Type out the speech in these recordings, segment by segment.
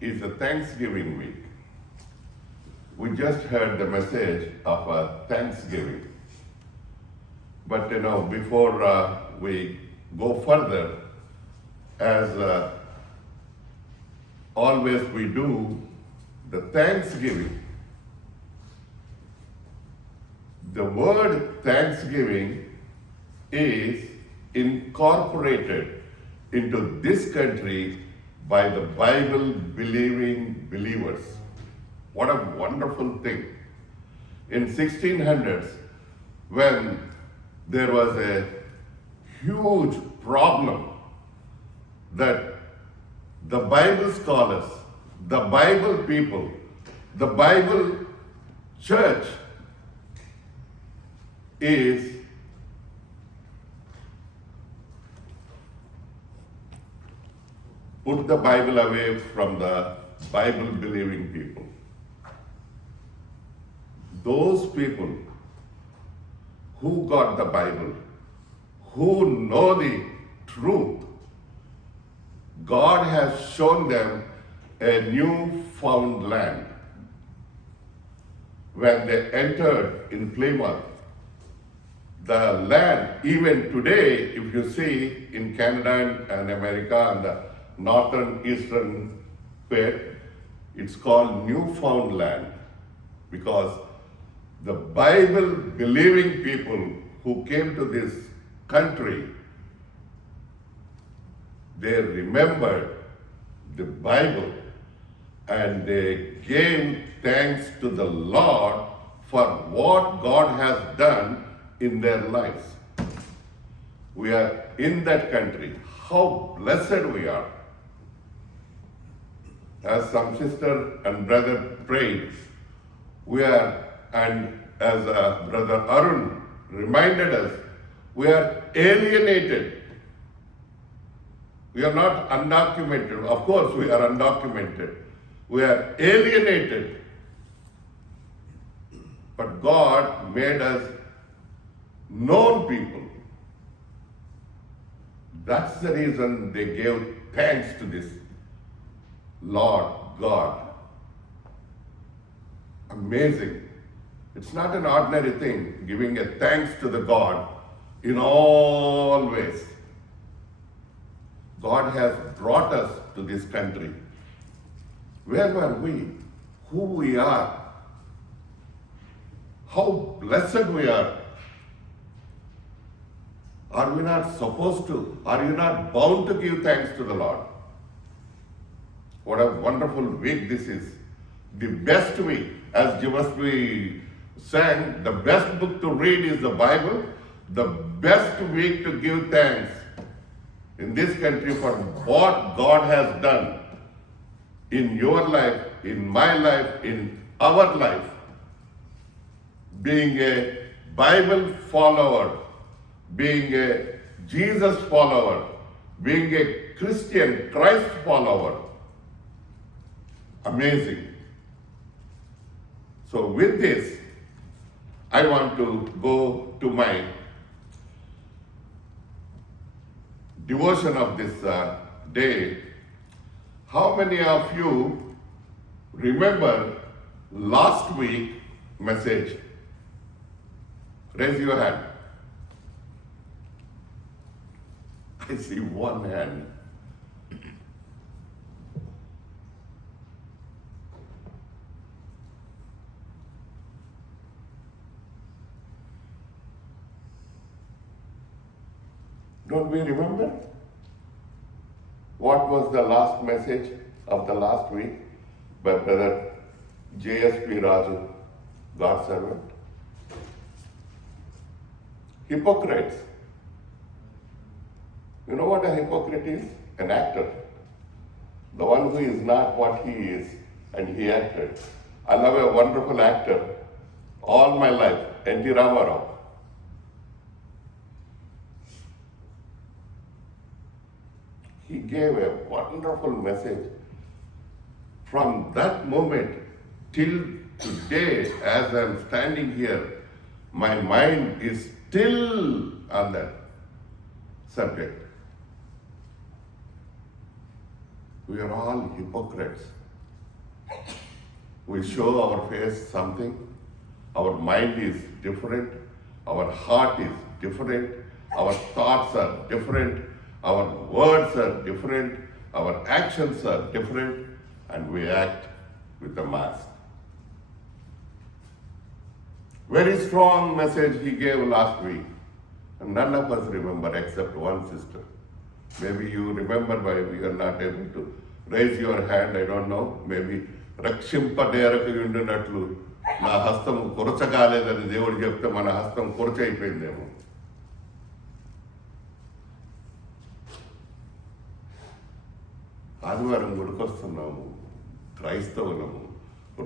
is a Thanksgiving week. We just heard the message of Thanksgiving. But before we go further, as always we do, the Thanksgiving. The word Thanksgiving is incorporated into this country by the Bible believing believers. What a wonderful thing. In 1600s, when there was a huge problem that the Bible scholars, the Bible people, the Bible church is put the Bible away from the Bible believing people. Those people who got the Bible, who know the truth, God has shown them a newfound land. When they entered in Plymouth, the land, even today, if you see in Canada and America and the northern eastern part, it's called Newfoundland, because the Bible believing people who came to this country, they remembered the Bible and they gave thanks to the Lord for what God has done in their lives. We are in that country. How blessed we are. As some sister and brother prayed, we are, and as Brother Arun reminded us, we are alienated. We are not undocumented. Of course, we are undocumented. We are alienated. But God made us known people. That's the reason they gave thanks to this Lord God. Amazing. It's not an ordinary thing, giving a thanks to the God in all ways. God has brought us to this country. Where were we? Who we are? How blessed we are. Are we not supposed to? Are you not bound to give thanks to the Lord? What a wonderful week this is. The best week, as Jivasvi sang, the best book to read is the Bible. The best week to give thanks in this country for what God has done in your life, in my life, in our life. Being a Bible follower, being a Jesus follower, being a Christian, Christ follower. Amazing. So with this, I want to go to my devotion of this day. How many of you remember last week message? Raise your hand. I see one hand. Don't we remember? What was the last message of the last week by Brother J.S.P. Raju, God's servant? Hypocrites. You know what a hypocrite is? An actor. The one who is not what he is, and he acted. I love a wonderful actor all my life, N.T. Ramarao. He gave a wonderful message. From that moment till today, as I'm standing here, my mind is still on that subject. We are all hypocrites. We show our face something, our mind is different, our heart is different, our thoughts are different, our words are different, our actions are different, and we act with a mask. Very strong message he gave last week. And none of us remember except one sister. Maybe you remember, but we are not able to raise your hand, I don't know. Maybe రక్షింపనేరకు ఉండినట్లు నా హస్తం కురచగాలేదని దేవుడు చెప్తే మన హస్తం కురచైపోయిందేమో. ఆదివారం గుడికొస్తున్నాము, క్రైస్తవులము,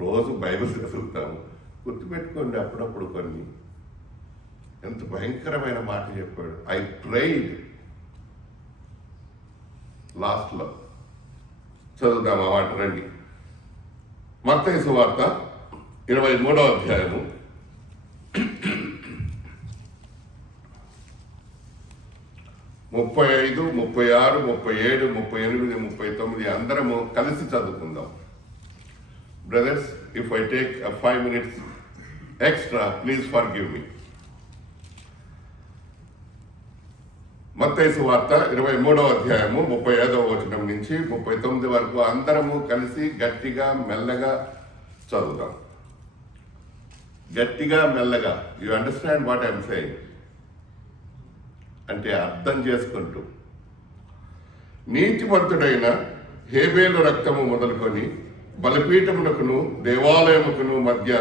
రోజు Bible చదువుతాము. గుర్తుపెట్టుకోండి, అప్పుడప్పుడు కొన్ని ఎంత భయంకరమైన మాట చెప్పాడు. ఐ ప్రేయిడ్ లాస్ట్లో చదువుదాం ఆ మాట రండి. మత్తయి సువార్త 23వ అధ్యాయము 35, 36, 37, 38, 39 అందరము కలిసి చదువుకుందాం. Brothers, if I take 5 minutes extra, please forgive me. మత్తయి సువార్త 23వ అధ్యాయము 35వ వచనం నుంచి 39 వరకు అందరము కలిసి గట్టిగా మెల్లగా చదువుదాం. గట్టిగా మెల్లగా. You understand what I'm saying? అంటే అర్థం చేసుకుంటూ. నీతిమంతుడైన హేబేలు రక్తము మొదలుకొని బలిపీఠమునకును దేవాలయముకును మధ్య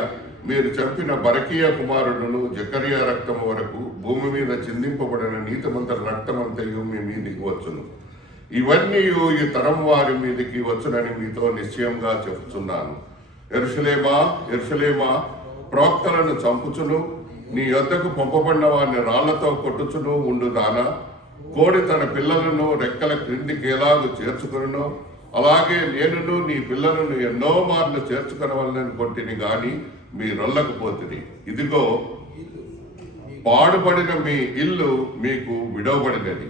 మీరు చంపిన బరకీయ కుమారుడును జకరియా రక్తము వరకు భూమి మీద చిందింపబడిన నీతిమంతుల రక్తమంతయు మీ మీదికి వచ్చును. ఇవన్నీ ఈ తరం వారి మీదికి వచ్చునని మీతో నిశ్చయంగా చెప్పుచున్నాను. యెరూషలేమా, యెరూషలేమా, ప్రవక్తలను చంపుచును, నీ యొద్దకు పంపబడిన వారిని రాళ్లతో కొట్టుచును ఉండుదానా? కోడి తన పిల్లలను రెక్కల క్రిందికి ఎలాగూ చేర్చుకును, అలాగే నేనును నీ పిల్లలను ఎన్నో మార్లు చేర్చుకునవలని కొట్టిని గాని మీరొల్లకపోతిని. ఇదిగో పాడుపడిన మీ ఇల్లు మీకు విడవబడినది.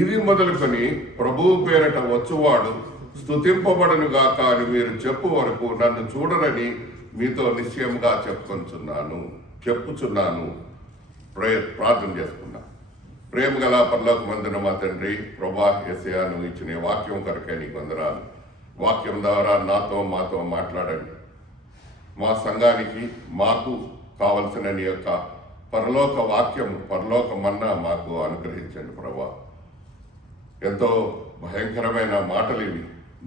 ఇది మొదలుకొని ప్రభువు పేరట వచ్చువాడు స్తుతింపబడను గాక అని మీరు చెప్పు వరకు నన్ను చూడరని మీతో నిశ్చయంగా చెప్పుచున్నాను. ప్రార్థన చేసుకున్నా. ప్రేమ గల పరలోకమందున మా తండ్రి, ప్రభా యేసయ్యా, నువ్వు ఇచ్చిన వాక్యం కొరకే నీకు వందనాలు. వాక్యం ద్వారా నాతో మాతో మాట్లాడండి. మా సంఘానికి మాకు కావలసిన నీ యొక్క పరలోక వాక్యం, పరలోక మన్నా మాకు అనుగ్రహించండి ప్రభా. ఎంతో భయంకరమైన మాటలు ఇవి.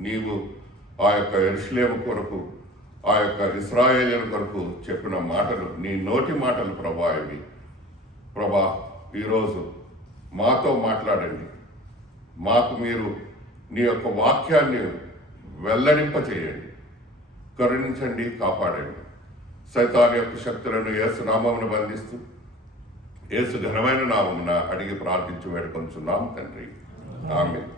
నీవు ఆ యొక్క యెరూషలేము కొరకు, ఆ యొక్క ఇశ్రాయేలీయుల కొరకు చెప్పిన మాటలు, నీ నోటి మాటలు ప్రభా ఇవి. ప్రభా, ఈరోజు మాతో మాట్లాడండి. మాకు మీరు నీ యొక్క వాక్యాన్ని వెల్లడింపచేయండి. కరుణించండి, కాపాడండి. సైతాను యొక్క శక్తులను యేసు నామమును బంధిస్తూ యేసు ఘనమైన నామమున అడిగి ప్రార్థించి వేడుకొంచున్నాం తండ్రి, ఆమేన్.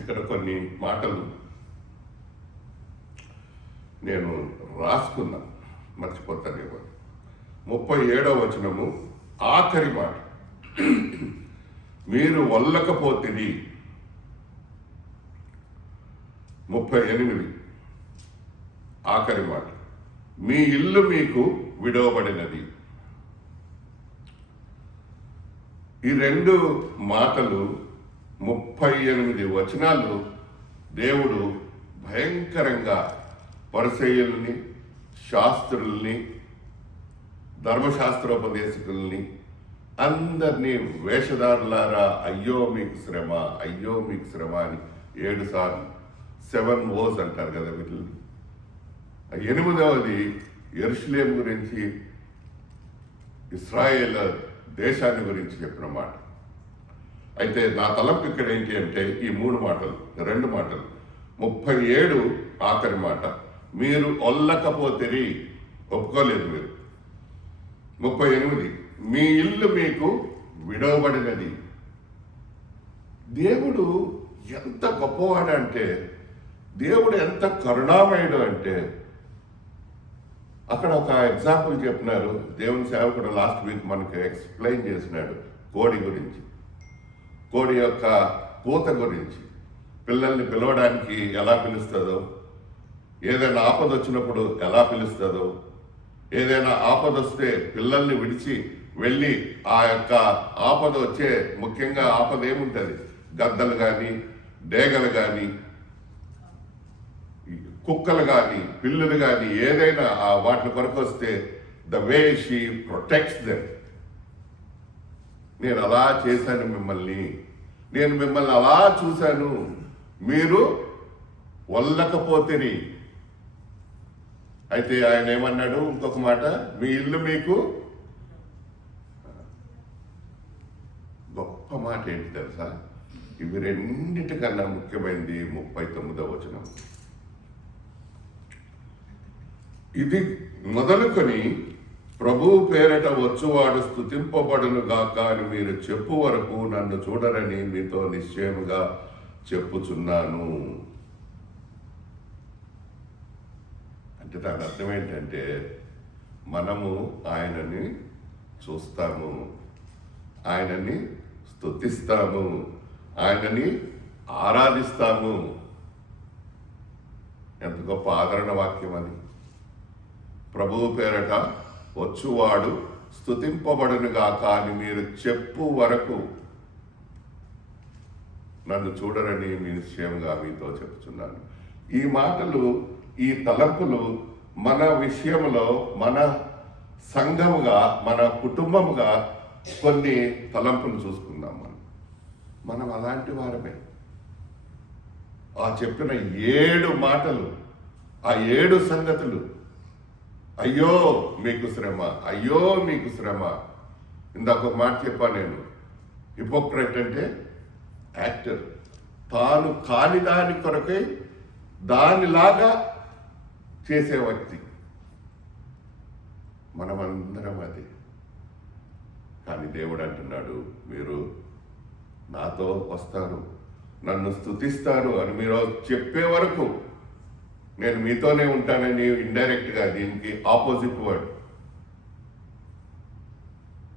ఇక్కడ కొన్ని మాటలు నేను రాసుకున్నా, మర్చిపోతానేమో. 37వ వచనము ఆఖరి మాట, మీరు వల్లకపోతిరి. 38 ఆఖరి మాట, మీ ఇల్లు మీకు విడవబడినది. ఈ రెండు మాటలు 38 వచనాలు దేవుడు భయంకరంగా పరిసయ్యుల్ని, శాస్త్రుల్ని, ధర్మశాస్త్రోపదేశకుల్ని అందరినీ వేషధారులారా అయ్యో మీకు శ్రమ, అయ్యో మీకు శ్రమ అని 7 సార్లు, 7 O's అంటారు కదా వీటిని. 8వది యెరూషలేము గురించి, ఇశ్రాయేల్ దేశాన్ని గురించి చెప్పిన మాట. అయితే నా తలంపు ఇక్కడ ఏంటి అంటే ఈ 3 మాటలు, 2 మాటలు. 37 ఆఖరి మాట, మీరు ఒల్లకపోతిరి, ఒప్పుకోలేదు మీరు. 38 మీ ఇల్లు మీకు విడవబడినది. దేవుడు ఎంత గొప్పవాడు అంటే, దేవుడు ఎంత కరుణామయుడు అంటే, అక్కడ ఒక ఎగ్జాంపుల్ చెప్పినారు. దేవుని సేవకుడు లాస్ట్ వీక్ మనకు ఎక్స్ప్లెయిన్ చేసినాడు కోడి గురించి. కోడి యొక్క పూత గురించి, పిల్లల్ని పిలవడానికి ఎలా పిలుస్తుందో, ఏదైనా ఆపద వచ్చినప్పుడు ఎలా పిలుస్తుందో, ఏదైనా ఆపద వస్తే పిల్లల్ని విడిచి వెళ్ళి ఆ యొక్క ఆపద వచ్చే, ముఖ్యంగా ఆపద ఏముంటుంది, గద్దలు కానీ, డేగలు కానీ, కుక్కలు కానీ, పిల్లులు కానీ, ఏదైనా వాటి కొరకు వస్తే the way she protects them. నేను అలా చేశాను మిమ్మల్ని, నేను మిమ్మల్ని అలా చూశాను, మీరు వల్లకపోతేని. అయితే ఆయన ఏమన్నాడు ఇంకొక మాట, మీ ఇల్లు మీకు, గొప్ప మాట ఏంటి తెలుసా, ఇవి రెండింటికన్నా ముఖ్యమైనది 39వ వచనం. ఇది మొదలుకొని ప్రభువు పేరట వచ్చువాడు స్తుతింపబడును గాక అని మీరు చెప్పు వరకు నన్ను చూడరని మీతో నిశ్చయముగా చెప్పుచున్నాను. అంటే దాని అర్థం ఏంటంటే, మనము ఆయనని చూస్తాము, ఆయనని స్తుతిస్తాము, ఆయనని ఆరాధిస్తాము. ఎంత గొప్ప ఆదరణ వాక్యం అది. ప్రభువు పేరట వచ్చువాడు స్తుతింపబడునుగాక అని మీరు చెప్పు వరకు నన్ను చూడరని మీ నిశ్చయంగా మీతో చెప్తున్నాను. ఈ మాటలు, ఈ తలంపులు మన విషయంలో, మన సంఘముగా, మన కుటుంబముగా కొన్ని తలంపులు చూసుకుందాం. మనం అలాంటి వారమే. ఆ చెప్పిన 7 మాటలు, ఆ 7 సంగతులు, అయ్యో మీకు శ్రమ, అయ్యో మీకు శ్రమ. ఇందాక ఒక మాట చెప్పాను నేను, హిపోక్రైట్ అంటే యాక్టర్, తాను కాని దాని కొరకై దానిలాగా చేసే వ్యక్తి. మనమందరం అది. కానీ దేవుడు అంటున్నాడు, మీరు నాతో వస్తారు, నన్ను స్తుతిస్తారు అని మీరు చెప్పే వరకు నేను మీతోనే ఉంటానని. ఇండైరెక్ట్గా దీనికి ఆపోజిట్ వర్డ్.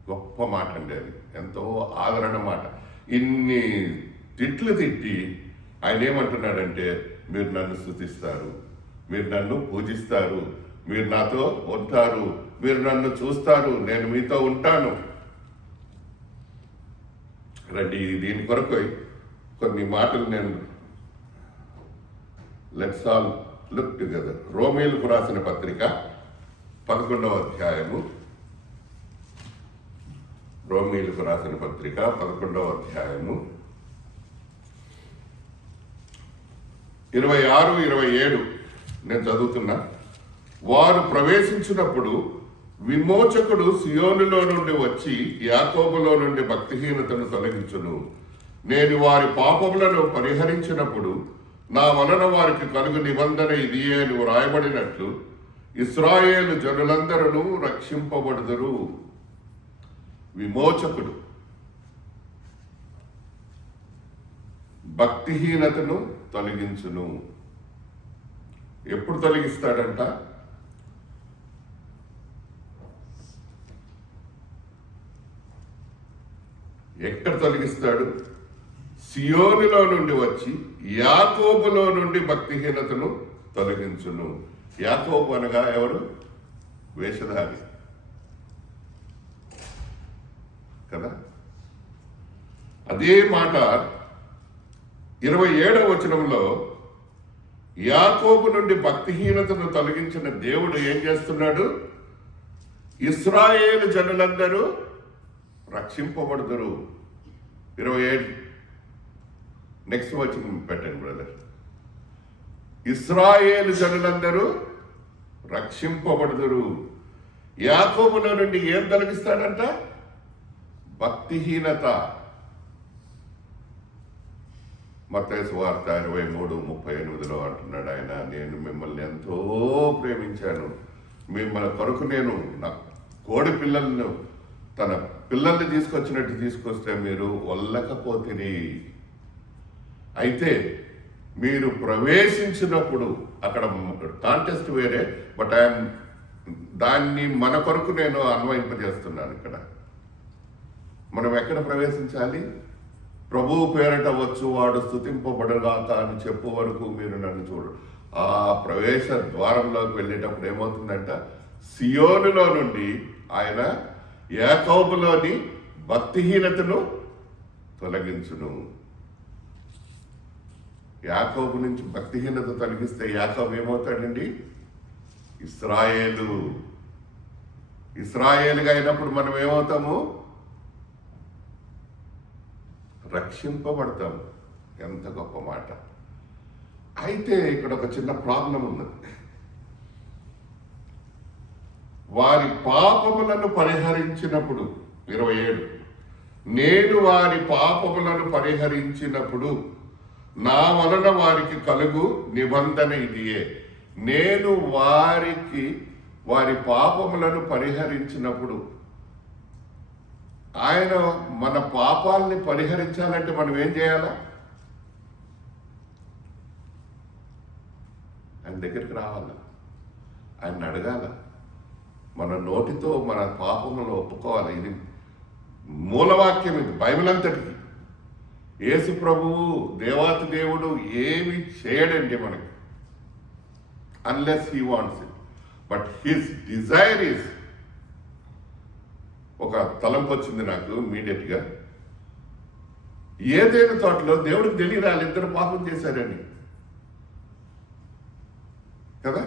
గొప్ప మాట అండి అది, ఎంతో ఆదరణ మాట. ఇన్ని తిట్లు తిట్టి ఆయన ఏమంటున్నాడంటే, మీరు నన్ను స్తుతిస్తారు, మీరు నన్ను పూజిస్తారు, మీరు నాతో ఉంటారు, మీరు నన్ను చూస్తారు, నేను మీతో ఉంటాను. రండి, దీని కొరకు కొన్ని మాటలు నేను, లెట్స్ ఆల్ లుక్ టుగెదర్. రోమీయులకు రాసిన పత్రిక 11వ అధ్యాయము, రోమీయులకు రాసిన పత్రిక 11వ అధ్యాయము 26, 27 నేను చదువుతున్నా. వారు ప్రవేశించినప్పుడు విమోచకుడు సియోనులో నుండి వచ్చి యాకోబులో నుండి భక్తిహీనతను తొలగించును. నేను వారి పాపములను పరిహరించినప్పుడు నా వలన వారికి కలుగు నిబంధన ఇది అని వ్రాయబడినట్లు ఇశ్రాయేలు జనులందరూ రక్షింపబడుదురు. విమోచకుడు భక్తిహీనతను తొలగించును. ఎప్పుడు తొలగిస్తాడంట? ఎక్కడ తొలగిస్తాడు? సియోనులో నుండి వచ్చి యాకోబులో నుండి భక్తిహీనతను తొలగించును. యాకోబు అనగా ఎవరు? వేషధారి కదా. అదే మాట 27వ వచనంలో, యాకోబు నుండి భక్తిహీనతను తొలగించిన దేవుడు ఏం చేస్తున్నాడు? ఇశ్రాయేలు జనులందరూ రక్షింపబడుదురు. 27 నెక్స్ట్ వచనం పెట్టండి బ్రదర్. ఇశ్రాయేలు జనులందరూ రక్షింపబడుదురు. యాకోబులో నుండి ఏం తొలగిస్తాడంట? భక్తిహీనత. మత్తయి సువార్త 23:38 అంటున్నాడు ఆయన, నేను మిమ్మల్ని ఎంతో ప్రేమించాను, మిమ్మల్ని కొరకు నేను నా కోడి పిల్లలను తన పిల్లల్ని తీసుకొచ్చినట్టు తీసుకొస్తే మీరు వల్లకపోతిరి. అయితే మీరు ప్రవేశించినప్పుడు, అక్కడ కాంటెస్ట్ వేరే, బట్ ఐఎమ్ దాన్ని మన కొరకు నేను అన్వయింపజేస్తున్నాను. ఇక్కడ మనం ఎక్కడ ప్రవేశించాలి? ప్రభువు పేరట వచ్చు వాడు స్తుతింపబడగాక అని చెప్పు వరకు మీరు నన్ను చూడరు. ఆ ప్రవేశ ద్వారంలోకి వెళ్ళేటప్పుడు ఏమవుతుందంట, సియోనులో నుండి ఆయన యాకోబులోని భక్తిహీనతను తొలగించును. యాకోబు నుంచి భక్తిహీనత తొలగిస్తే యాకోబు ఏమవుతాడండి, ఇస్రాయేలుగా అయినప్పుడు మనం ఏమవుతాము, రక్షింపబడతాము. ఎంత గొప్ప మాట. అయితే ఇక్కడ ఒక చిన్న ప్రాబ్లం ఉన్నది. వారి పాపములను పరిహరించినప్పుడు 27, నేను వారి పాపములను పరిహరించినప్పుడు నా వలన వారికి కలుగు నిబంధన ఇదియే. నేను వారి పాపములను పరిహరించినప్పుడు, ఆయన మన పాపాలని పరిహరించాలంటే మనం ఏం చేయాలా, ఆయన దగ్గరికి రావాలా, ఆయన అడగాల, మన నోటితో మన పాపములను ఒప్పుకోవాలి. ఇది మూలవాక్యం, ఇది బైబిల్ అంతటికి. యేసు ప్రభువు దేవాతి దేవుడు ఏమి చేయడండి మనకి, unless he wants it. But his Dzire is, ఒక తలంపు వచ్చింది నాకు ఇమీడియట్గా. ఏదైనా తోటలో దేవుడికి తెలియదు వాళ్ళిద్దరు పాపం చేశారని కదా.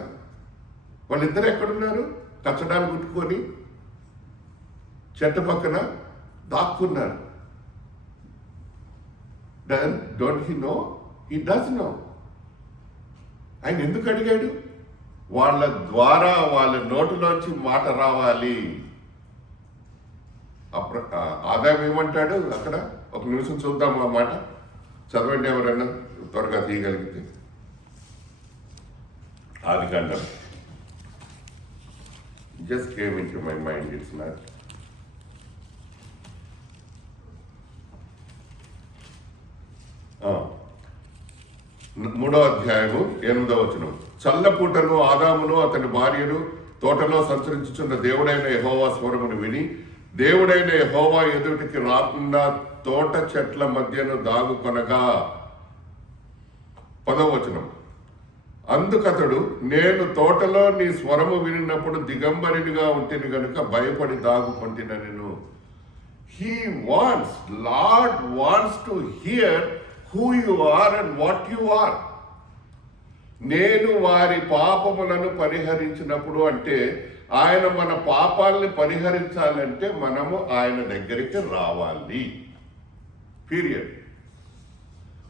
వాళ్ళిద్దరు ఎక్కడున్నారు, కచ్చడాలు కుట్టుకొని చెట్టు పక్కన దాక్కున్నారు. Don't he know? He does know. ఆయన ఎందుకు అడిగాడు? వాళ్ళ ద్వారా వాళ్ళ నోటిలోంచి మాట రావాలి. ఆదాయం ఏమంటాడు అక్కడ, ఒక నిమిషం చూద్దాము ఆ మాట. చదవండి ఎవరైనా త్వరగా తీయగలిగితే. ఆదికాండం. Just came into my mind, it's not. 3వ అధ్యాయము 8వ వచనం. చల్లపూటను ఆదామును అతని భార్యను తోటలో సంచరించుచున్న దేవుడైన యెహోవా స్వరమును విని, దేవుడైన యెహోవా ఎదుటికి రాకుండా తోట చెట్ల మధ్యను దాగుకొనగా. 10వ వచనం. అందుకతడు, నేను తోటలో నీ స్వరము వినినప్పుడు దిగంబరినిగా ఉంటేని గనుక భయపడి దాగుకొంటినెను. Lord wants to hear who you are and what you are. నేను వారి పాపములను పరిహరించినప్పుడు అంటే, ఆయన మన పాపాలని పరిహరించాలంటే మనము ఆయన దగ్గరికి రావాలి. పీరియడ్.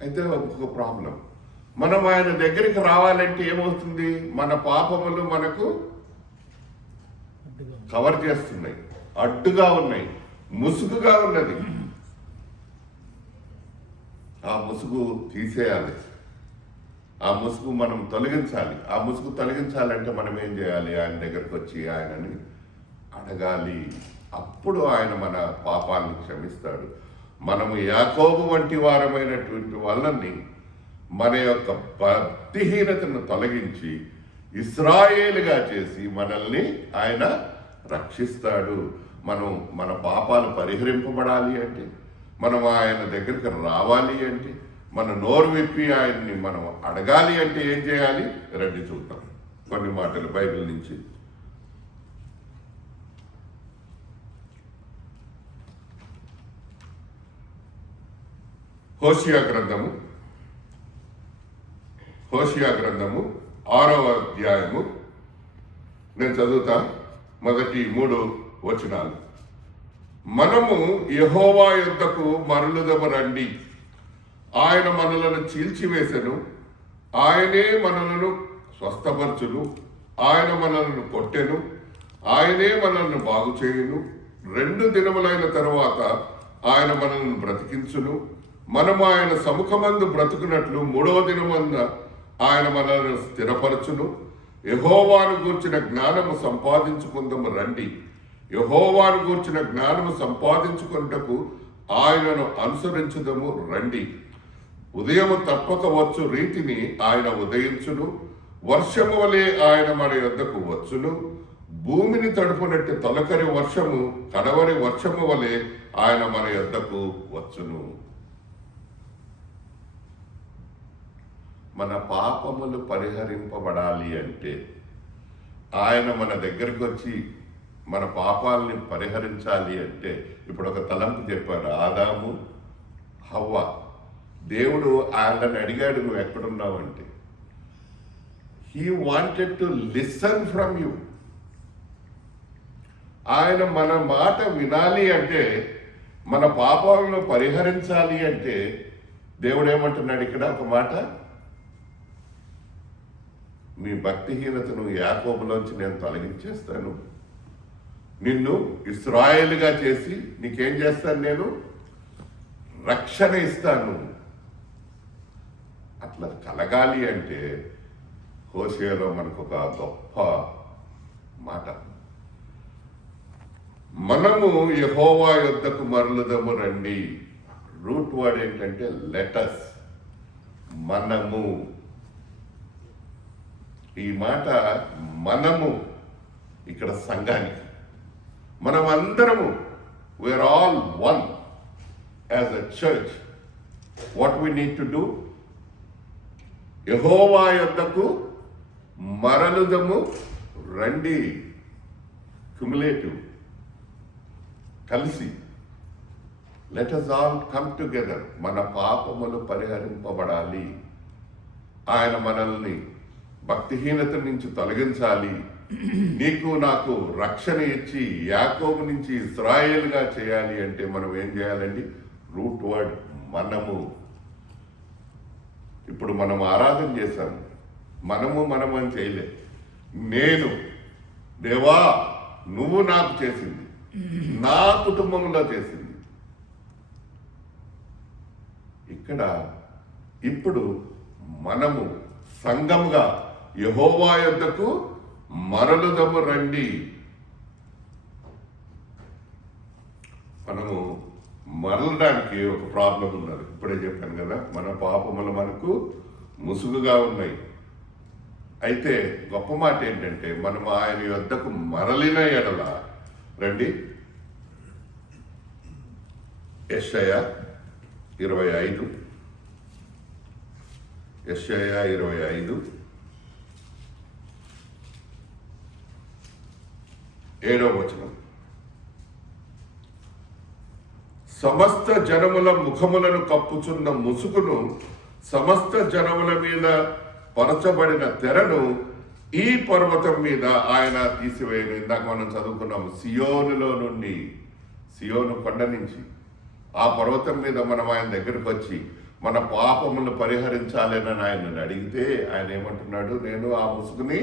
అయితే ఇంకొక ప్రాబ్లం, మనం ఆయన దగ్గరికి రావాలంటే ఏమవుతుంది, మన పాపములు మనకు కవర్ చేస్తున్నాయి, అడ్డుగా ఉన్నాయి, ముసుగుగా ఉన్నది. ఆ ముసుగు తీసేయాలి, ఆ ముసుగు మనం తొలగించాలి. ఆ ముసుగు తొలగించాలంటే మనం ఏం చేయాలి, ఆయన దగ్గరకు వచ్చి ఆయనని అడగాలి. అప్పుడు ఆయన మన పాపాలను క్షమిస్తాడు. మనము యాకోబు వంటి వారమైనటువంటి వాళ్ళని మన యొక్క భక్తిహీనతను తొలగించి ఇశ్రాయేలుగా చేసి మనల్ని ఆయన రక్షిస్తాడు. మనం మన పాపాలు పరిహరింపబడాలి అంటే, మనం ఆయన దగ్గరికి రావాలి అంటే, మన నోరు విప్పి ఆయన్ని మనం అడగాలి అంటే ఏం చేయాలి, రండి చూద్దాం కొన్ని మాటలు బైబిల్ నుంచి. హోషియా గ్రంథము 6వ అధ్యాయము నేను చదువుతా. మొదటి 3 వచనాలు. మనము యెహోవా యొద్దకు మరలుదము రండి. ఆయన మనలను చీల్చివేసెను, ఆయనే మనలను స్వస్థపరచును. ఆయన మనలను కొట్టెను, ఆయనే మనల్ని బాగు చేయును. 2 దినములైన తరువాత ఆయన మనల్ని బ్రతికించును. మనము ఆయన సముఖమందు బ్రతుకున్నట్లు 3వ దినమందు ఆయన మనల్ని స్థిరపరచును. యెహోవాను గూర్చిన జ్ఞానము సంపాదించుకుందాము రండి. యెహోవాను గూర్చిన జ్ఞానము సంపాదించుకొనుటకు ఆయనను అనుసరించుదము రండి. ఉదయము తప్పక వచ్చు రీతిని ఆయన ఉదయించును. వర్షము వలె ఆయన మన యొద్దకు వచ్చును. భూమిని తడుపునట్టు తొలకరి వర్షము కడవరి వర్షము వలె ఆయన మన యొద్దకు వచ్చును. మన పాపములు పరిహరింపబడాలి అంటే, ఆయన మన దగ్గరికి వచ్చి మన పాపాలని పరిహరించాలి అంటే, ఇప్పుడు ఒక తలంపు చెప్పాడు, ఆదాము హవ్వ. దేవుడు ఆయనని అడిగాడు, నువ్వు ఎక్కడున్నావు అంటే, he wanted to listen from you. ఆయన మన మాట వినాలి అంటే, మన పాపాలను పరిహరించాలి అంటే, దేవుడు ఏమంటున్నాడు ఇక్కడ ఒక మాట, మీ భక్తిహీనతను యాకోబులోంచి నేను తొలగించేస్తాను, నిన్ను ఇశ్రాయేలుగా చేసి నీకేం చేస్తాను, నేను రక్షణ ఇస్తాను. అట్లా కలగాలి అంటే హోషేయలో మనకు ఒక గొప్ప మాట, మనము యెహోవా యొద్దకు మరలుదము రండి. రూట్ వర్డ్ ఏంటంటే లెటస్, మనము. ఈ మాట మనము ఇక్కడ సంఘానికి, మనం అందరము, we are all one as a church. What we need to do, యెహోవా యొద్దకు మరలుదము రండి. క్యుములేటివ్, కలిసి, let us all come together. మన పాపములు పరిహరింపబడాలి, ఆయన మనల్ని భక్తిహీనత నుంచి తొలగించాలి, నీకు నాకు రక్షణ ఇచ్చి యాకోబు నుంచి ఇశ్రాయేలుగా చేయాలి అంటే మనం ఏం చేయాలండి? రూట్ వర్డ్ మనము. ఇప్పుడు మనం ఆరాధన చేశాము, మనము అని చేయలే. నేను, దేవా నువ్వు నాకు చేసింది, నా కుటుంబంలో చేసింది. ఇక్కడ ఇప్పుడు మనము సంఘముగా యెహోవా యొద్దకు మరలుదము రండి. మనము మరలడానికి ఒక ప్రాబ్లం ఉన్నది. ఇప్పుడే చెప్పాను కదా, మన పాపములు మనకు ముసుగుగా ఉన్నాయి. అయితే గొప్ప మాట ఏంటంటే, మనం ఆయన యొద్దకు మరలిన ఎడల రండి. యెషయా 25, యెషయా 25 7వ వచనం, సమస్త జనముల ముఖములను కప్పుచున్న ముసుగును, సమస్త జనముల మీద పరచబడిన తెరను ఈ పర్వతం మీద ఆయన తీసివేయను. ఇందాక మనం చదువుకున్నాము, సియోనులో నుండి, సియోను కొండ నుంచి ఆ పర్వతం మీద మనం ఆయన దగ్గరకు వచ్చి మన పాపములు పరిహరించాలని ఆయనను అడిగితే ఆయన ఏమంటున్నాడు? నేను ఆ ముసుగుని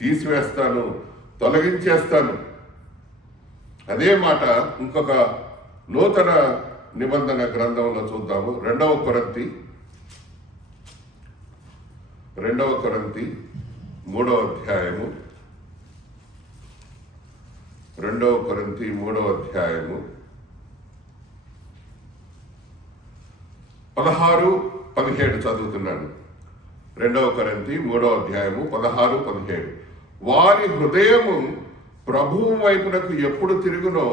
తీసివేస్తాను, తొలగించేస్తాను. అదే మాట ఇంకొక నూతన నిబంధన గ్రంథంలో చూద్దాము. 2వ కొరింథీ 3వ అధ్యాయము, 2వ కొరింథీ 3వ అధ్యాయము 16-17 చదువుతున్నాను. 2వ కొరింథీ 3వ అధ్యాయము 16-17. వారి హృదయము ప్రభువు వైపునకు ఎప్పుడు తిరుగునో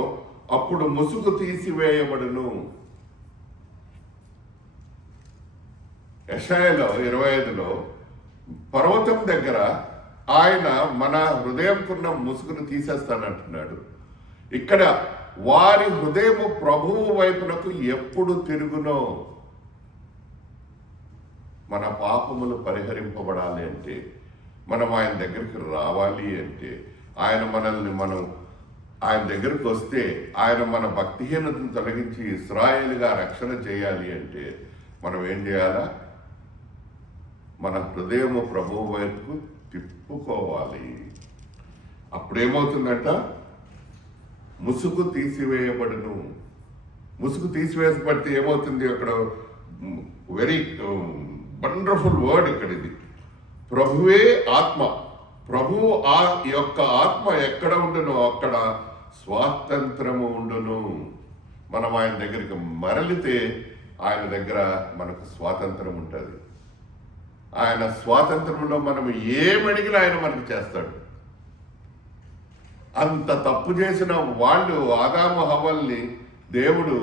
అప్పుడు ముసుగు తీసివేయబడును. యెషయాలో 25లో పర్వతం దగ్గర ఆయన మన హృదయంకున్న ముసుగును తీసేస్తానంటున్నాడు. ఇక్కడ వారి హృదయము ప్రభువు వైపునకు ఎప్పుడు తిరుగునో, మన పాపములు పరిహరింపబడాలి అంటే, మనం ఆయన దగ్గరికి రావాలి అంటే, మనం ఆయన దగ్గరికి వస్తే ఆయన మన భక్తిహీనతను తొలగించి ఇశ్రాయేలుగా రక్షణ చేయాలి అంటే మనం ఏం చేయాలా? మన హృదయము ప్రభువు వైపుకు తిప్పుకోవాలి. అప్పుడేమవుతుందంట? ముసుగు తీసివేయబడును. ముసుగు తీసివేసబడితే ఏమవుతుంది? అక్కడ వెరీ వండర్ఫుల్ వర్డ్ ఇక్కడ ఇది. ప్రభువే ఆత్మ. ప్రభువు యొక్క ఆత్మ ఎక్కడ ఉండునో అక్కడ స్వాతంత్రము ఉండును. మనం ఆయన దగ్గరికి మరలితే ఆయన దగ్గర మనకు స్వాతంత్రం ఉంటుంది. ఆయన స్వాతంత్రంలో మనం ఏమడిగినా ఆయన మనకు చేస్తాడు. అంత తప్పు చేసిన వాళ్ళు ఆదాము హవ్వల్ని దేవుడు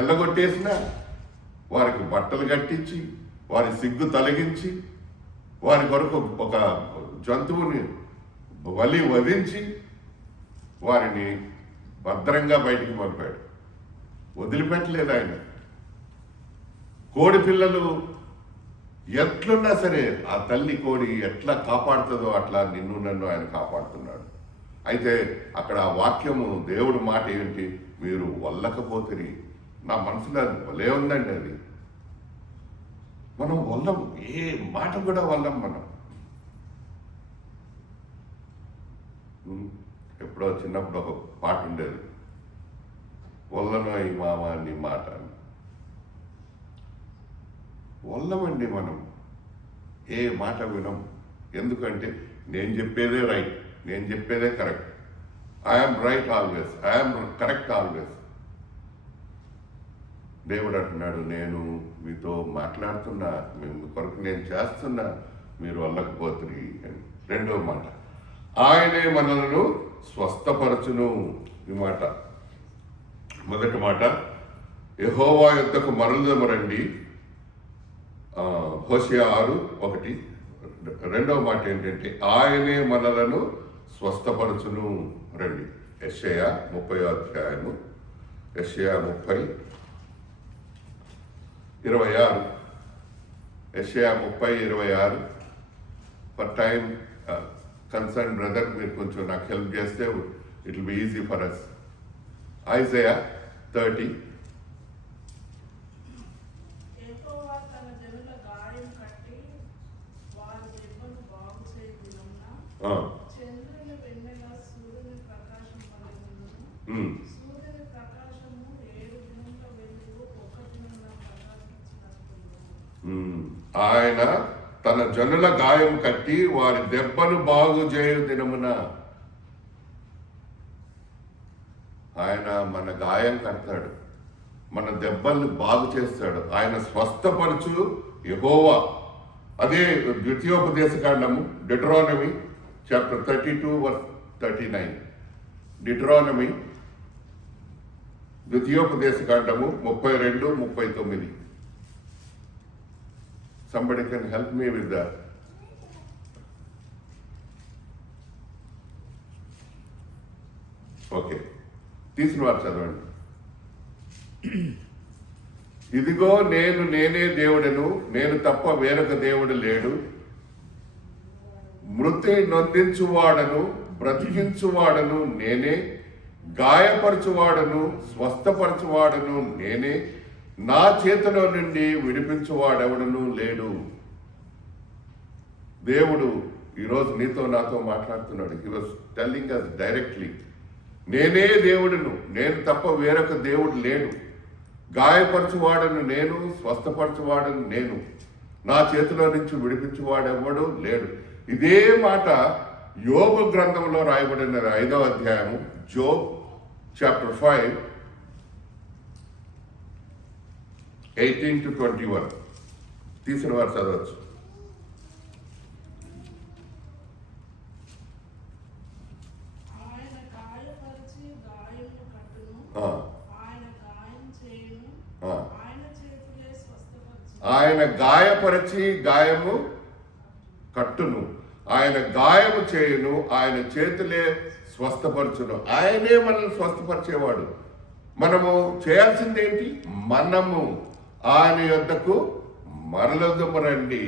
ఎల్లగొట్టేసిన, వారికి బట్టలు కట్టించి వారి సిగ్గు తొలగించి వారి కొరకు ఒక జంతువుని బలి వధించి వారిని భద్రంగా బయటికి పంపాడు. వదిలిపెట్టలేదు ఆయన. కోడి పిల్లలు ఎట్లున్నా సరే ఆ తల్లి కోడి ఎట్లా కాపాడుతుందో అట్లా నిన్ను నన్ను ఆయన కాపాడుతున్నాడు. అయితే అక్కడ ఆ వాక్యము దేవుడి మాట ఏంటి? మీరు వల్లకపోతే. నా మనసులో అది భలే ఉందండి. అది మనం వల్లం, ఏ మాట కూడా వల్లం మనం. ఎప్పుడో చిన్నప్పుడు ఒక పాట ఉండేది, వల్లనో ఈ మామ నీ మాట అని. వల్లమండి మనం, ఏ మాట వినం. ఎందుకంటే నేను చెప్పేదే రైట్, నేను చెప్పేదే correct. I'm right always, I'm correct always. దేవుడు అంటున్నాడు, నేను మీతో మాట్లాడుతున్నా, మీ కొరకు నేను చేస్తున్నా, మీరు వల్లకపోతుంది అని. రెండవ మాట, ఆయనే మనలను స్వస్థపరచును. ఈ మాట మొదటి మాట, యెహోవా యొద్దకు మరలుదము రండి, హోషేయ 6:1. రెండవ మాట ఏంటంటే ఆయనే మనలను స్వస్థపరచును రండి. యెషయా 30వ అధ్యాయము, యెషయా 30:26. యెషయా 30:26. ఫర్ టైమ్ కన్సర్న్ బ్రదర్, మీరు కొంచెం నాకు హెల్ప్ చేస్తే it will be easy for us. Isaiah 30. ఆయన తన జనుల గాయం కట్టి వారి దెబ్బను బాగు చేయు దినమున. ఆయన మన గాయం కడతాడు, మన దెబ్బల్ని బాగు చేస్తాడు. ఆయన స్వస్థపరచు యెహోవా. అదే ద్వితీయోపదేశకాండము, డిట్రానమీ చాప్టర్ 32:39. డిట్రానమీ ద్వితీయోపదేశకాండము 32:39. Somebody can help me with that. Okay, తీసిన వారు చదవండి. ఇదిగో నేనే దేవుడను, నేను తప్ప వేరొక దేవుడు లేడు. మృతి నొందించువాడను, బ్రతికించువాడను నేనే, గాయపరచువాడను, స్వస్థపరచువాడను నేనే, నా చేతిలో నుండి విడిపించువాడెవడను లేడు. దేవుడు ఈరోజు నీతో నాతో మాట్లాడుతున్నాడు. He was telling us directly, నేనే దేవుడును, నేను తప్ప వేరొక దేవుడు లేడు. గాయపరచువాడను నేను, స్వస్థపరచువాడను నేను, నా చేతిలో నుంచి విడిపించువాడెవడు లేడు. ఇదే మాట యోబు గ్రంథంలో రాయబడిన 5వ అధ్యాయము, జోబ్ చాప్టర్ 5 18-21. తీసిన వారు చదవచ్చు. ఆయన గాయపరిచి గాయము కట్టును, ఆయన గాయము చేయును, ఆయన చేతులే స్వస్థపరచును. ఆయనే మనల్ని స్వస్థపరిచేవాడు. మనము చేయాల్సింది ఏంటి? మనము ఆయన యొద్దకు మరలదము రండి.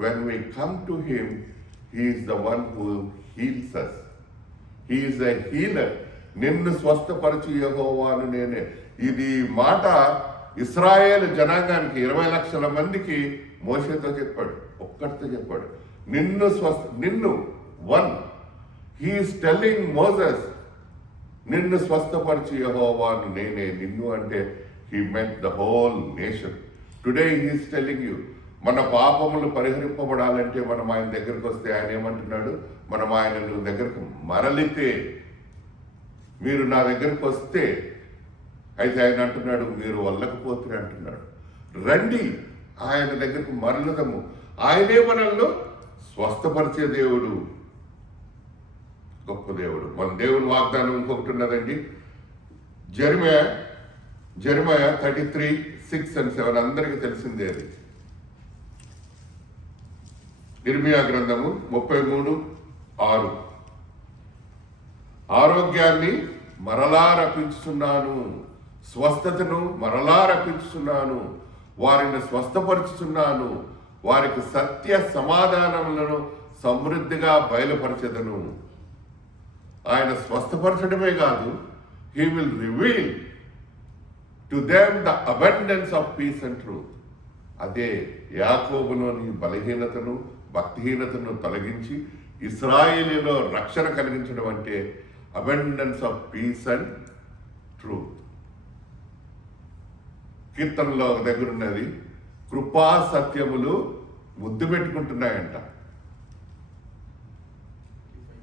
When we come to him, he is the one who heals us. He is a healer. నిన్ను స్వస్థపరచు యెహోవాను నేనే. ఇది మాట ఇశ్రాయేలు జనాంగానికి 20 లక్షల మందికి మోషేతో చెప్పాడు, ఒక్కడితో చెప్పాడు. నిన్ను one, he is telling Moses, నిన్ను స్వస్థపరచు యెహోవాను నేనే. నిన్ను అంటే he meant the whole nation. Today he is telling you, మన పాపములు పరిహరింపబడాలంటే మనం ఆయన దగ్గరికి వస్తే ఆయన ఏమంటున్నాడు? మనం ఆయన దగ్గరకు మరలితే, మీరు నా దగ్గరికి వస్తే, అయితే ఆయన అంటున్నాడు మీరు వల్లకపోతే అంటున్నాడు. రండి ఆయన దగ్గరకు మరలదము. ఆయనే మనల్ని స్వస్థపరిచే దేవుడు, గొప్ప దేవుడు. మన దేవుని వాగ్దానం ఇంకొకటి ఉన్నదండి. జెరమయా 33 6 and 7 అందరికీ తెలిసిందే అది. ఇర్మియా గ్రంథము 33:6 ఆరోగ్యాన్ని మరలా రప్పించుచున్నాను, స్వస్థతను మరలా రప్పించుచున్నాను, వారిని స్వస్థపరుచుచున్నాను, వారికి సత్య సమాధానములను సమృద్ధిగా బయలుపరచెదను. ఆయన స్వస్థపరచడమే కాదు, he will reveal to them the abundance of piece and truth. అదే యాకోబులోని బలహీనతను, భక్తిహీనతను తొలగించి ఇశ్రాయేలీలో రక్షణ కలిగించడం అంటే abundance of piece and truth. కీర్తనలో ఒక దగ్గర ఉన్నది, కృపా సత్యములు ముద్దు పెట్టుకుంటున్నాయంట.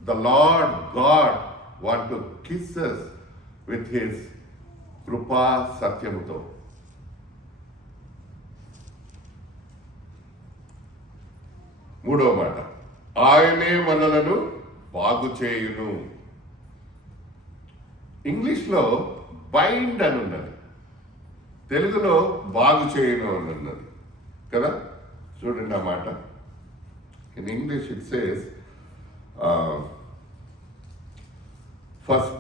The Lord God want to kiss us with his కృపా సత్యముతో. మూడవ మాట, ఆయనే మనలను బాగు చేయును. ఇంగ్లీష్లో బైండ్ అని ఉన్నది, తెలుగులో బాగు చేయును అని ఉన్నది కదా. చూడండి ఆ మాట. In English it says, first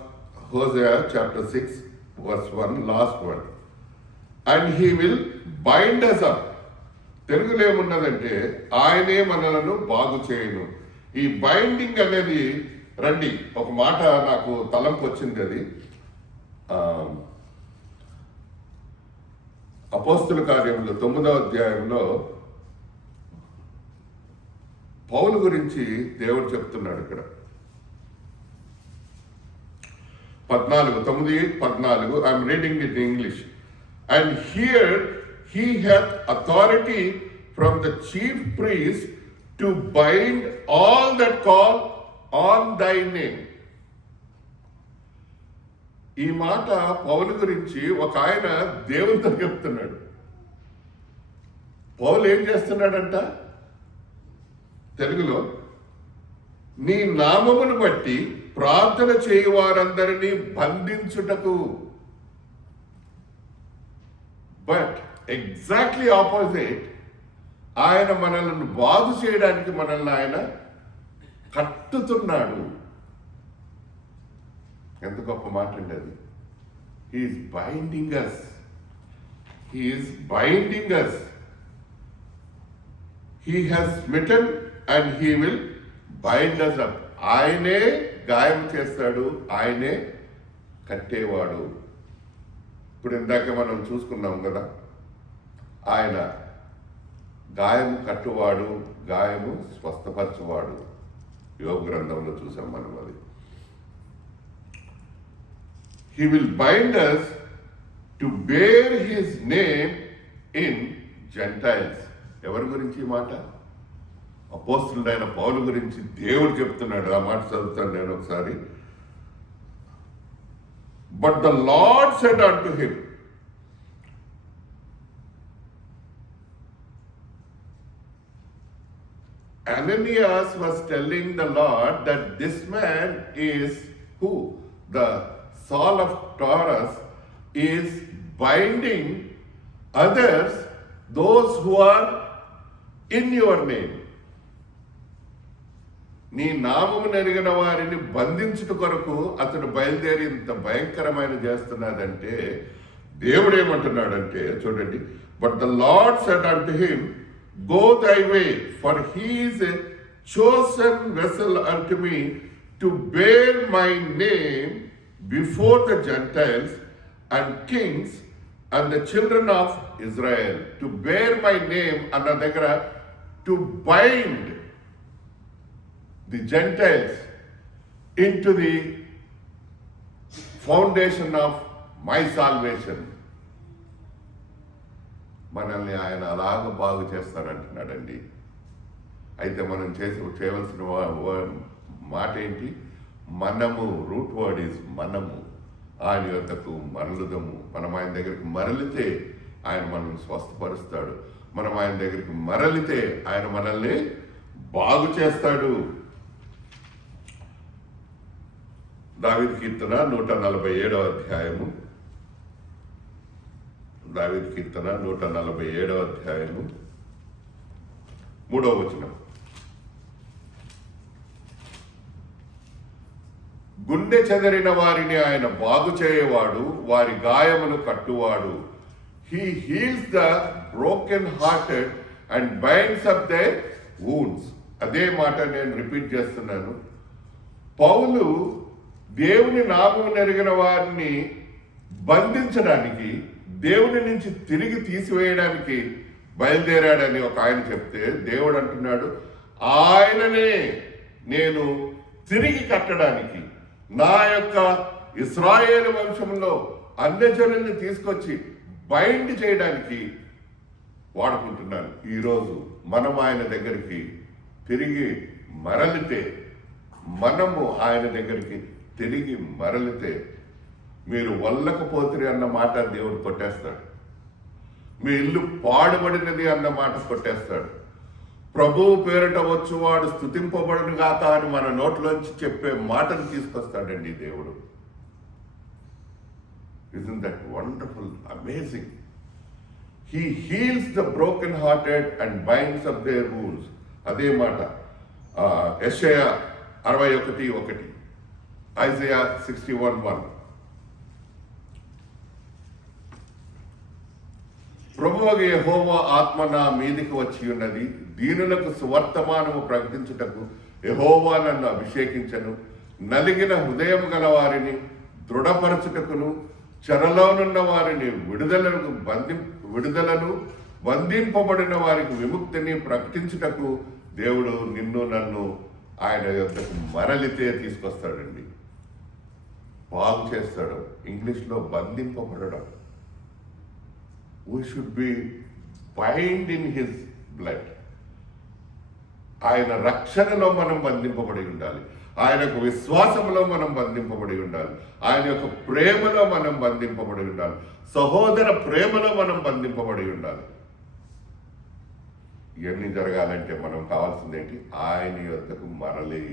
Hosea chapter 6 verse 1, last one, and he will bind us up. తెలుగులో ఏమున్నదంటే ఆయనే మనలను బాగు చేయను. ఈ బైండింగ్ అనేది రండి, ఒక మాట నాకు తలంపు వచ్చింది. అది అపోస్తుల కార్యములు 9వ అధ్యాయంలో పౌలు గురించి దేవుడు చెప్తున్నాడు. ఇక్కడ 9:14 I'm reading it in English. And here he hath authority from the chief priest to bind all that call on thy name. ఈ మాట పౌలు గురించి ఒక ఆయన దేవునితో చెప్తున్నాడు. పౌలు ఏం చేస్తున్నాడంట తెలుగులో, నీ నామమును బట్టి ప్రార్థన చేయు వారందరినీ బంధించుటకు. బట్ ఎగ్జాక్ట్లీ ఆపోజిట్, ఆయన మనల్ని బాగు చేయడానికి మనల్ని ఆయన కట్టుతున్నాడు. ఎంత గొప్ప మాట అండి అది. He's binding us, he's binding us. He has smitten and he will bind us up. ఆయనే గాయం చేస్తాడు, ఆయనే కట్టేవాడు. ఇప్పుడు ఇందాక మనం చూసుకున్నాం కదా, ఆయన గాయము కట్టువాడు, గాయము స్వస్థపరచువాడు. యోగ గ్రంథంలో చూసాం మనం అది. He will bind us to bear his name in Gentiles. ఎవరి గురించి ఈ మాట? అపోస్తలుడైన పౌలు గురించి దేవుడు చెప్తున్నాడు. ఆ మాట చదువుతాను నేను ఒకసారి. But the lord said unto him, Ananias was telling the Lord that this man is who? The Saul of Tarsus is binding others, those who are in your name. నీ నామము నెరిగిన వారిని బంధించుట కొరకు అతడు బయలుదేరి ఇంత భయంకరమైన చేస్తున్నాడంటే దేవుడు ఏమంటున్నాడంటే చూడండి. But the lord said unto him, go thy way, for he is a chosen vessel unto me to bear my name before the Gentiles and kings and the children of Israel. To bear my name అన్న దగ్గర to bind the Gentiles into the foundation of my salvation. మనల్ని ఆయన అలాగ బాగు చేస్తారంటున్నాడండి. అయితే మనం చేయవలసిన మాట ఏంటి? మనము, రూట్ వర్డ్ ఈజ్ మనము. ఆయన యొద్దకు మరలుదము. మనం ఆయన దగ్గరికి మరలితే ఆయన మనల్ని స్వస్థపరుస్తాడు. మనం ఆయన దగ్గరికి మరలితే ఆయన మనల్ని బాగు చేస్తాడు. దావీదు కీర్తన 147వ అధ్యాయము దావీదు కీర్తన 147వ అధ్యాయము 3వ వచనం. గుండె చెదరిన వారిని ఆయన బాగు చేయవాడు, వారి గాయములు కట్టువాడు. He heals the broken hearted and binds up their wounds. అదే మాట నేను రిపీట్ చేస్తున్నాను. పౌలు దేవుని నామం ఎరిగిన వారిని బంధించడానికి, దేవుని నుంచి తిరిగి తీసివేయడానికి బయలుదేరాడని ఒక ఆయన చెప్తే, దేవుడు అంటున్నాడు ఆయననే నేను తిరిగి కట్టడానికి, నా యొక్క ఇశ్రాయేలు వంశంలో అన్యజనుల్ని తీసుకొచ్చి బైండ్ చేయడానికి వాడుకుంటున్నాను. ఈరోజు మనం ఆయన దగ్గరికి తిరిగి మరలితే, మనము ఆయన దగ్గరికి తిరిగి మరలితే, మీరు వల్లకపోతురి అన్న మాట దేవుడు కొట్టేస్తాడు. మీ ఇల్లు పాడుబడినది అన్న మాట కొట్టేస్తాడు. ప్రభువు పేరిట వచ్చువాడు స్తుతింపబడును గాక అని మన నోట్లోంచి చెప్పే మాటను తీసుకొస్తాడండి దేవుడు. Isn't that wonderful, amazing? He heals the broken hearted and binds up their wounds. అదే మాట యెషయా 61:1, ఐజయా 61:1. ప్రభువగు యెహోవా ఆత్మ నా మీదికి వచ్చి ఉన్నది, దీనులకు సువర్తమానము ప్రకటించుటకు యెహోవా నన్ను అభిషేకించను, నలిగిన హృదయము గల వారిని దృఢపరచుటకును, చెరలోనున్న వారిని విడుదలను, బంధింపబడిన వారికి విముక్తిని ప్రకటించుటకు దేవుడు నిన్ను నన్ను ఆయన యొద్దకు మరలితే తీసుకొస్తాడండి. బాగు చేస్తాడు. ఇంగ్లీష్లో బంధింపబడడం. We should be bind in his blood. ఆయన రక్షణలో మనం బంధింపబడి ఉండాలి. ఆయన యొక్క విశ్వాసంలో మనం బంధింపబడి ఉండాలి. ఆయన యొక్క ప్రేమలో మనం బంధింపబడి ఉండాలి. సహోదర ప్రేమలో మనం బంధింపబడి ఉండాలి. ఇవన్నీ జరగాలంటే మనం కావాల్సింది ఏంటి? ఆయన యొద్దకు మరలి.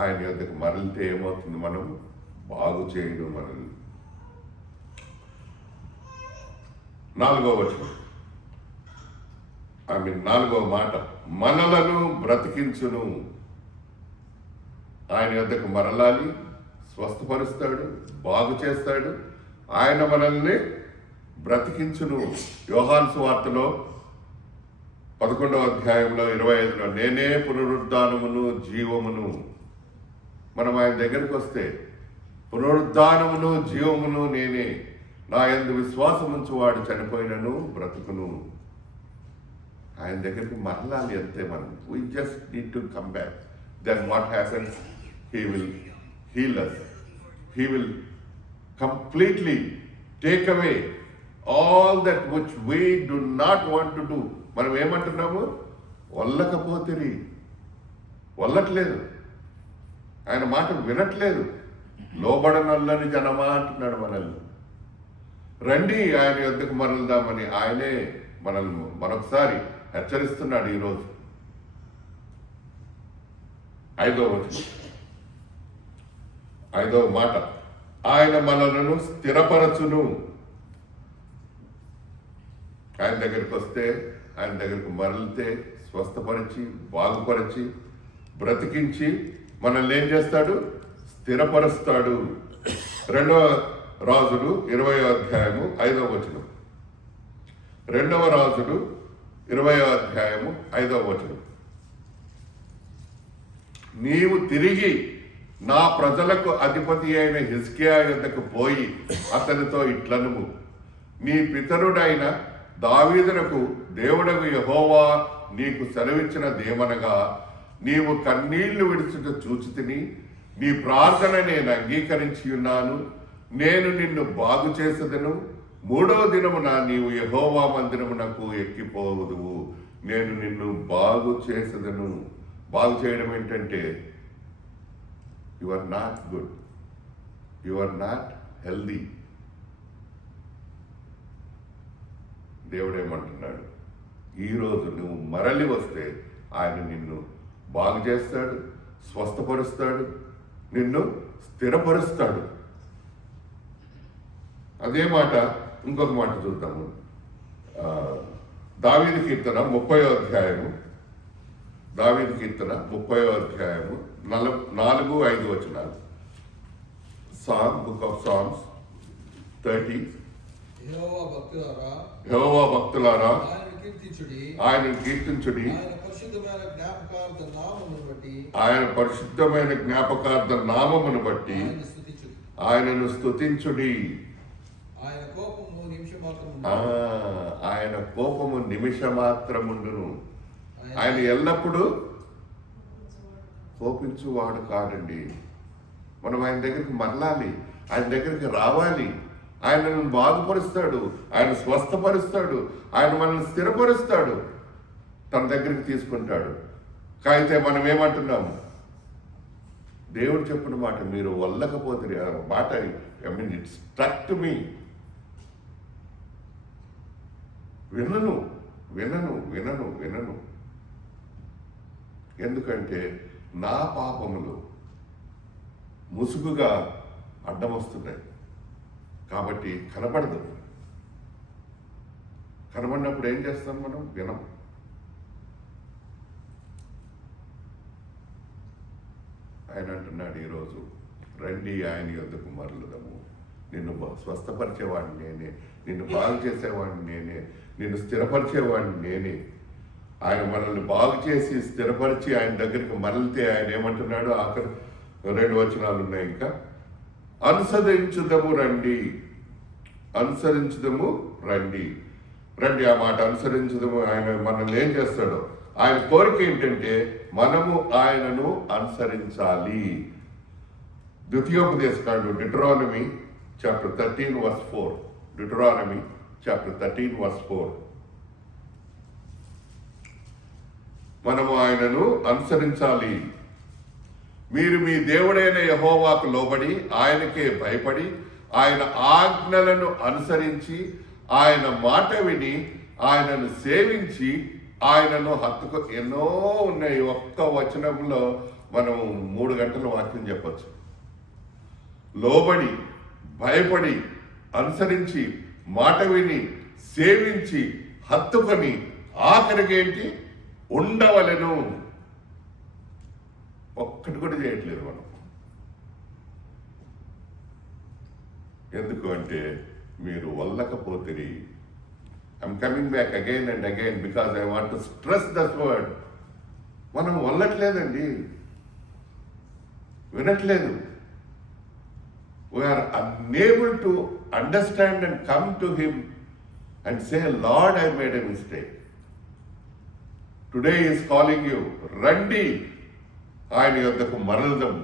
ఆయన యొద్దకు మరలితే ఏమవుతుంది? మనం బాగు చేయడం మనల్ని. 4వ వచనం, 4వ మాట, మనలను బ్రతికించును. ఆయన యొద్దకు మరలాలి, స్వస్థపరుస్తాడు, బాగు చేస్తాడు. ఆయన మనల్ని బ్రతికించును. యోహాను సువార్తలో 11వ అధ్యాయంలో 25లో, నేనే పునరుద్ధానమును జీవమును. మనం ఆయన దగ్గరికి వస్తే పునరుద్ధానమును జీవమును నేనే, నా యందు విశ్వాసం ఉంచి వాడు చనిపోయినను బ్రతుకును. ఆయన దగ్గరికి మరలాలి అంతే మనం. We just need to come back. Then what happens? He will heal us. He will completely take away all that which we do not want to do. మనం ఏమంటున్నాము? వల్లకపోతిరి. వల్లట్లేదు, ఆయన మాట వినట్లేదు. లోబడనల్లని జనమా అంటున్నాడు మనల్ని. రండి ఆయన యొద్దకు మరలుదామని ఆయనే మనల్ని మరొకసారి హెచ్చరిస్తున్నాడు ఈరోజు. 5వ వచనం, 5వ మాట, ఆయన మనలను స్థిరపరచును. ఆయన దగ్గరికి వస్తే, ఆయన దగ్గరికి మరలితే స్వస్థపరిచి, బాగుపరిచి, బ్రతికించి మనల్ని ఏం చేస్తాడు? స్థిరపరుస్తాడు. 2వ రాజులు 20వ అధ్యాయము 5వ వచనం. 2వ రాజులు 20వ అధ్యాయము 5వ వచనం. నీవు తిరిగి నా ప్రజలకు అధిపతి అయిన హిజ్కియా యొద్దకు పోయి అతనితో ఇట్లనుము, నీ పితరుడైన దావీదునకు దేవుడగు యెహోవా నీకు సెలవిచ్చినదేమనగా, నీవు కన్నీళ్లు విడుచుట చూచితిని, నీ ప్రార్థన నేను అంగీకరించి ఉన్నాను, నేను నిన్ను బాగు చేసేదను, 3వ దినమున నీవు యెహోవా మందిరమునకు ఎక్కిపోవదువు, నేను నిన్ను బాగు చేసేదను. బాగు చేయడం ఏంటంటే, you are not good, you are not healthy. దేవుడు ఏమంటున్నాడు? ఈరోజు నువ్వు మరలి వస్తే ఆయన నిన్ను బాగు చేస్తాడు, స్వస్థపరుస్తాడు, నిన్ను స్థిరపరుస్తాడు. అదే మాట ఇంకొక మాట చూద్దాము. దావీదు కీర్తన 30వ అధ్యాయము, దావీదు కీర్తన 30వ అధ్యాయము 4-5 వచనాలు. Song, book of songs 30. యెహోవా భక్తులారా, యెహోవా భక్తులారా, ఆయనను కీర్తించుడి. ఆయనను కీర్తించుడి. ఆయన పరిశుద్ధమైన జ్ఞాపకార్థ నామమును బట్టి, ఆయన పరిశుద్ధమైన జ్ఞాపకార్థ నామమును బట్టి ఆయనను స్తుతించుడి. ఆయనను స్తుతించుడి. ఆయన కోపము నిమిషమాత్రము, ఆయన కోపము నిమిషమాత్రముండును. ఆయన ఎల్లప్పుడూ కోపించువాడు కాడండి. మనం ఆయన దగ్గరికి మరలాలి, ఆయన దగ్గరికి రావాలి. ఆయనను బాగుపరుస్తాడు, ఆయన స్వస్థపరుస్తాడు, ఆయన మనల్ని స్థిరపరుస్తాడు, తన దగ్గరికి తీసుకుంటాడు. అయితే మనం ఏమంటున్నాము? దేవుడు చెప్పిన మాట మీరు వల్లకపోతే, ఆ మాట ఇట్ స్ట్రక్ టు మీ. వినను వినను వినను వినను. ఎందుకంటే నా పాపములు ముసుగుగా అడ్డం వస్తున్నాయి కాబట్టి కనబడదు. కనబడినప్పుడు ఏం చేస్తాం? మనం వినం. ఆయన అంటున్నాడు ఈరోజు, రండి ఆయన యొద్దకు మరలుదము. నిన్ను స్వస్థపరిచేవాడిని నేనే, నిన్ను బాగు చేసేవాడిని నేనే, నిన్ను స్థిరపరిచేవాడిని నేనే. ఆయన మనల్ని బాగు చేసి స్థిరపరిచి ఆయన దగ్గరికి మరలితే ఆయన ఏమంటున్నాడు? ఆఖరి 2 వచనాలు ఉన్నాయి ఇంకా. అనుసరించుదము రండి, అనుసరించుదము రండి. రండి, ఆ మాట అనుసరించుదము. ఆయన మనల్ని ఏం చేస్తాడో, ఆయన కోరిక ఏంటంటే మనము ఆయనను అనుసరించాలి. ద్వితీయోపదేశకాండం Deuteronomy chapter 13 verse 4. Deuteronomy chapter 13 verse 4. మనము ఆయనను అనుసరించాలి. మీరు మీ దేవుడైన యెహోవాకు లోబడి ఆయనకే భయపడి ఆయన ఆజ్ఞలను అనుసరించి ఆయన మాట విని ఆయనను సేవించి ఆయనను హత్తుకు. ఎన్నో ఉన్నాయి. ఒక్క వచనంలో మనం 3 గంటల వాక్యం చెప్పచ్చు. లోబడి, భయపడి, అనుసరించి, మాట విని, సేవించి, హత్తుకొని, ఆఖరికి ఏంటి? ఉండవలెను. ఒక్కటి కూడా చేయట్లేదు మనం. ఎందుకు అంటే మీరు వల్లకపోతే. I'm coming back again and again because I want to stress that word. మనం వల్లట్లేదండి, వినట్లేదు. We are unable to understand and come to him and say, lord, I made a mistake. Today is calling you. రండి, ఆయన యొద్దకు మరలుదాం.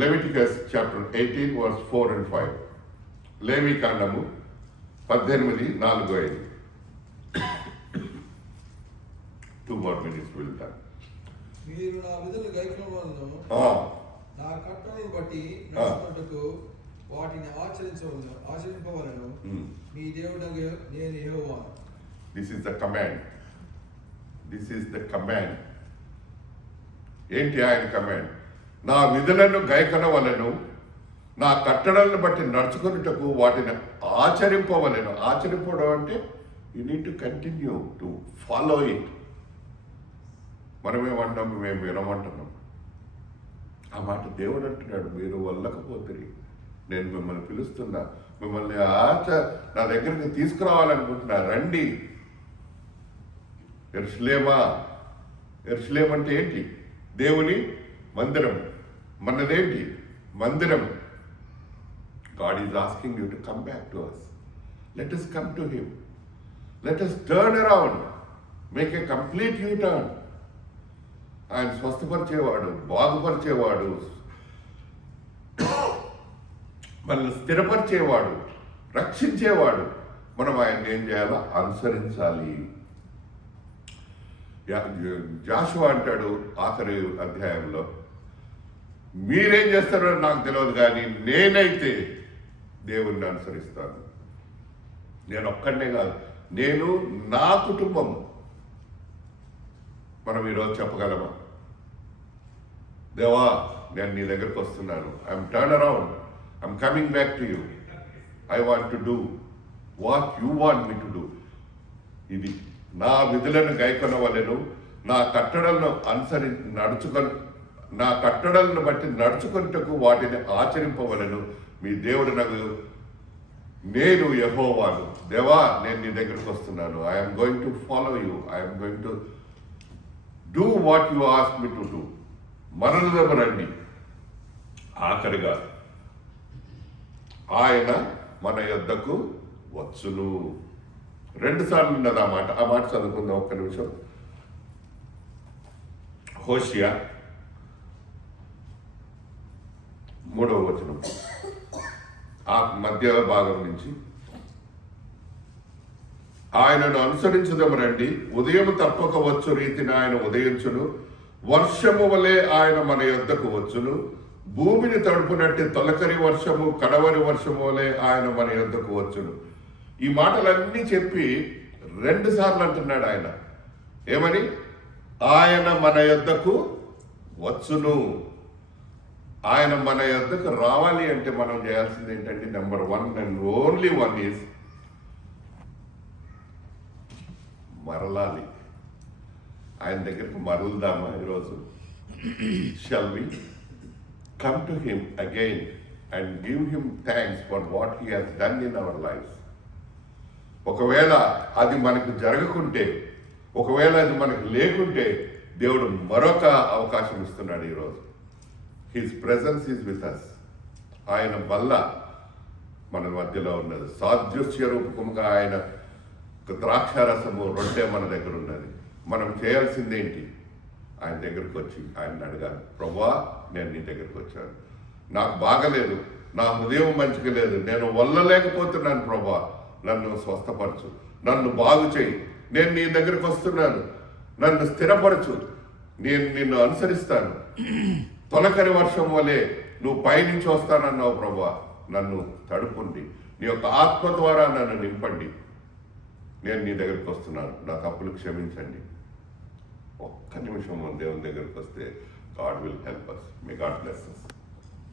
Leviticus chapter 18 verse 4 and 5. లేవి కాండము 18:4-5. 2 more minutes వెళ్తాను. మీరు నా విధులు గైకొనవలెను, నా కట్టడలను బట్టి నడుచుకొనుటకు వాటిని ఆచరింపవలెను. మీ దేవుడగు నేను యెహోవాను. This is the command. This is the command. ఏంటి ఆయన కమాండ్? నా విధులను గైకొనవలెను, నా కట్టడలను బట్టి నడుచుకొనుటకు వాటిని ఆచరింపవలెను. ఆచరింపడం అంటే you need to continue to follow it. మనమేమంటాం? మేము వినమంటున్నాం. ఆ మాట దేవుడు అంటున్నాడు, మీరు వల్లకపోతే నేను మిమ్మల్ని పిలుస్తున్నా, మిమ్మల్ని నా దగ్గరికి తీసుకురావాలనుకుంటున్నా, రండి. యెరూషలేమా. యెరూషలేం అంటే ఏంటి? దేవుని మందిరం. మనదేంటి? మందిరం. God is asking you to come back to us. Let us come to him. Let us turn around. Make a complete U-turn. ఆయన స్వస్థపరిచేవాడు, బాగుపరిచేవాడు, మనల్ని స్థిరపరిచేవాడు, రక్షించేవాడు. మనం ఆయన ఏం చేయాలో అనుసరించాలి. జాషువా అంటాడు ఆఖరి అధ్యాయంలో, మీరేం చేస్తారో నాకు తెలియదు కానీ నేనైతే దేవుణ్ణి అనుసరిస్తాను. నేను ఒక్కడనే కాదు, నేను, నా కుటుంబం. మనం ఈరోజు చెప్పగలమా? దేవా నేను నీ దగ్గరకు వస్తున్నాను. I'm turn around, I'm coming back to you. I want to do what you want me to do. ఇది నా విధులను గైకొనవలెను, నా కట్టడలను నా కట్టడలను బట్టి నడుచుకొనుటకు వాటిని ఆచరింపవలెను. మీ దేవుడు నేను యెహోవాను. దేవా, నేను నీ దగ్గరకు వస్తున్నాను. I'm going to follow you. I'm going to do what you ask me to do. మనలో రండి. ఆఖరిగా ఆయన మన యొద్దకు వచ్చును. 2 సార్లు ఉన్నది ఆ మాట చదువుకుందాం ఒక్క నిమిషం. హోషియా 3వ వచనం, ఆ మధ్య భాగం నుంచి. ఆయనను అనుసరించుదాము రండి, ఉదయం తప్పక వచ్చు రీతిని ఆయన ఉదయించును, వర్షము వలె ఆయన మన యొద్దకు వచ్చును, భూమిని తడుపునట్టి తొలకరి వర్షము కడవరి వర్షము వలె ఆయన మన యొద్దకు వచ్చును. ఈ మాటలన్నీ చెప్పి 2 సార్లు అంటున్నాడు ఆయన. ఏమని? ఆయన మన యొద్దకు వచ్చును. ఆయన మన యొద్దకు రావాలి అంటే మనం చేయాల్సింది ఏంటంటే, నెంబర్ 1 అండ్ ఓన్లీ 1 ఈజ్ మరలాలి. ఆయన దగ్గరికి మరలుదామా ఈరోజు? Shall we come to him again and give him thanks for what he has done in our life. ఒకవేళ అది మనకు జరగకుంటే, ఒకవేళ అది మనకు లేకుంటే, దేవుడు మరొక అవకాశం ఇస్తున్నాడు ఈరోజు. His presence is with us. ఆయన వల్ల మన మధ్యలో ఉన్నది. సాదృశ్య రూపకంగా ఆయన ద్రాక్షారసము రొట్టె మన దగ్గర ఉన్నది. మనం చేయాల్సింది ఏంటి? ఆయన దగ్గరకు వచ్చి ఆయన అడగాలి. ప్రభువా, నేను నీ దగ్గరకు వచ్చాను, నాకు బాగలేదు, నా హృదయం మంచిగా లేదు, నేను వల్లలేకపోతున్నాను ప్రభువా, నన్ను స్వస్థపరచు, నన్ను బాగు చేయి, నేను నీ దగ్గరకు వస్తున్నాను, నన్ను స్థిరపరచు, నేను నిన్ను అనుసరిస్తాను, తొలకరి వర్షం వలె నువ్వు పైనుంచి వస్తానన్నావు ప్రభువా, నన్ను తడుపుండి, నీ యొక్క ఆత్మ ద్వారా నన్ను నింపండి, నేను నీ దగ్గరికి వస్తున్నాను, నా తప్పులు క్షమించండి. ఒక్క నిమిషం దేవుని దగ్గరికి వస్తే God will help us. May God bless us.